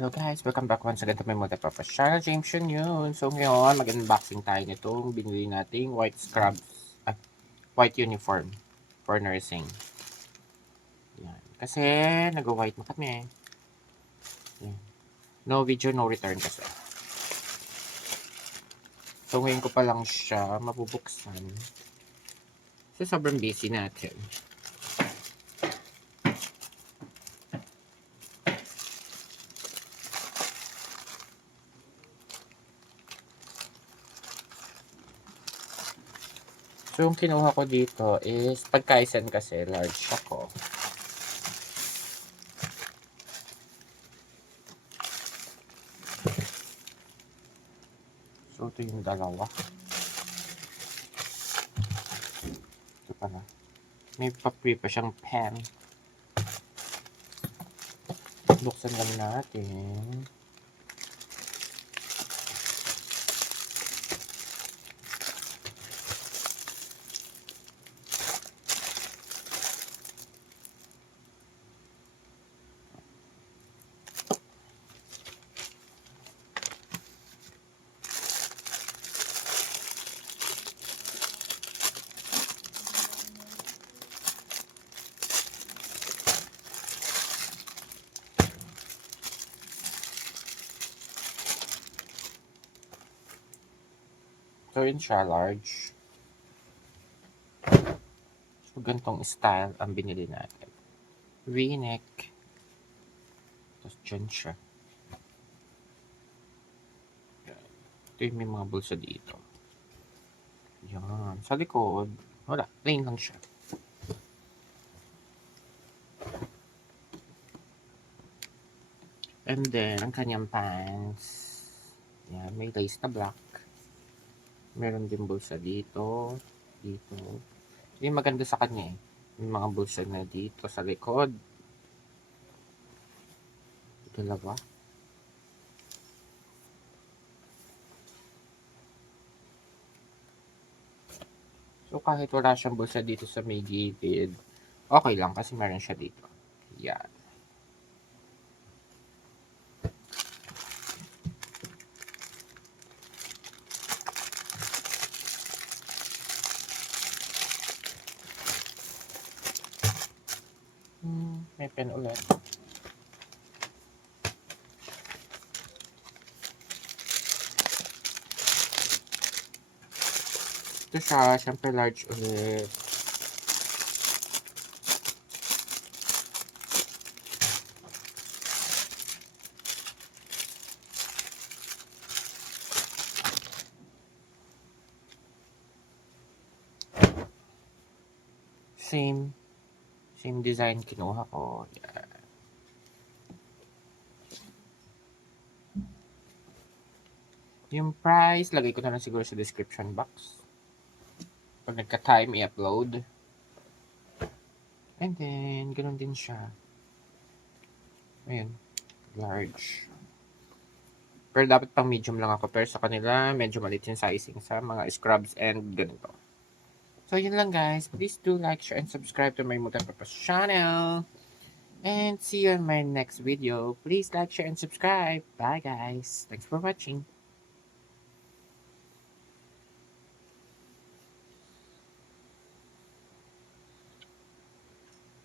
Hello guys, welcome back once again to my multipurpose channel, James yun. So ngayon, mag-unboxing tayo nitong binili nating white scrubs, white uniform for nursing. Yan. Kasi nag-white na kami. Yan. No video, no return kasi. So ngayon ko pa lang siya mabubuksan. So sobrang busy natin. So, yung kinuha ko dito is, pagkaisen kasi, large ako. So, ito yung dalawa. Ito pala. May pa-free pa siyang pen. Buksan lang natin. So, yun siya, large. So, gantong style ang binili natin. V-neck. Tapos, dyan siya. Ito yung may mga bulsa dito. Yan. Sa likod, wala. Plain lang siya. And then, ang kanyang pants. Yan, may lace na black. Meron din bulsa dito. Dito. Yung maganda sa kanya eh. May mga bulsa na dito sa likod. Dalawa. So, kahit wala siyang bulsa dito sa may gilid, okay lang kasi meron siya dito. Yan. May pen ulit. Ito siya, syempre large ulit. Same design kinuha ko. Yan. Yung price, lagay ko na lang siguro sa description box. Pag nagka-time, i-upload. And then, ganoon din siya. Ayan. Large. Pero dapat pang medium lang ako. Pero sa kanila, medyo maliit yung sizing sa mga scrubs and ganito. So, yun lang guys. Please do like, share, and subscribe to my multipurpose channel. And see you in my next video. Please like, share, and subscribe. Bye guys. Thanks for watching.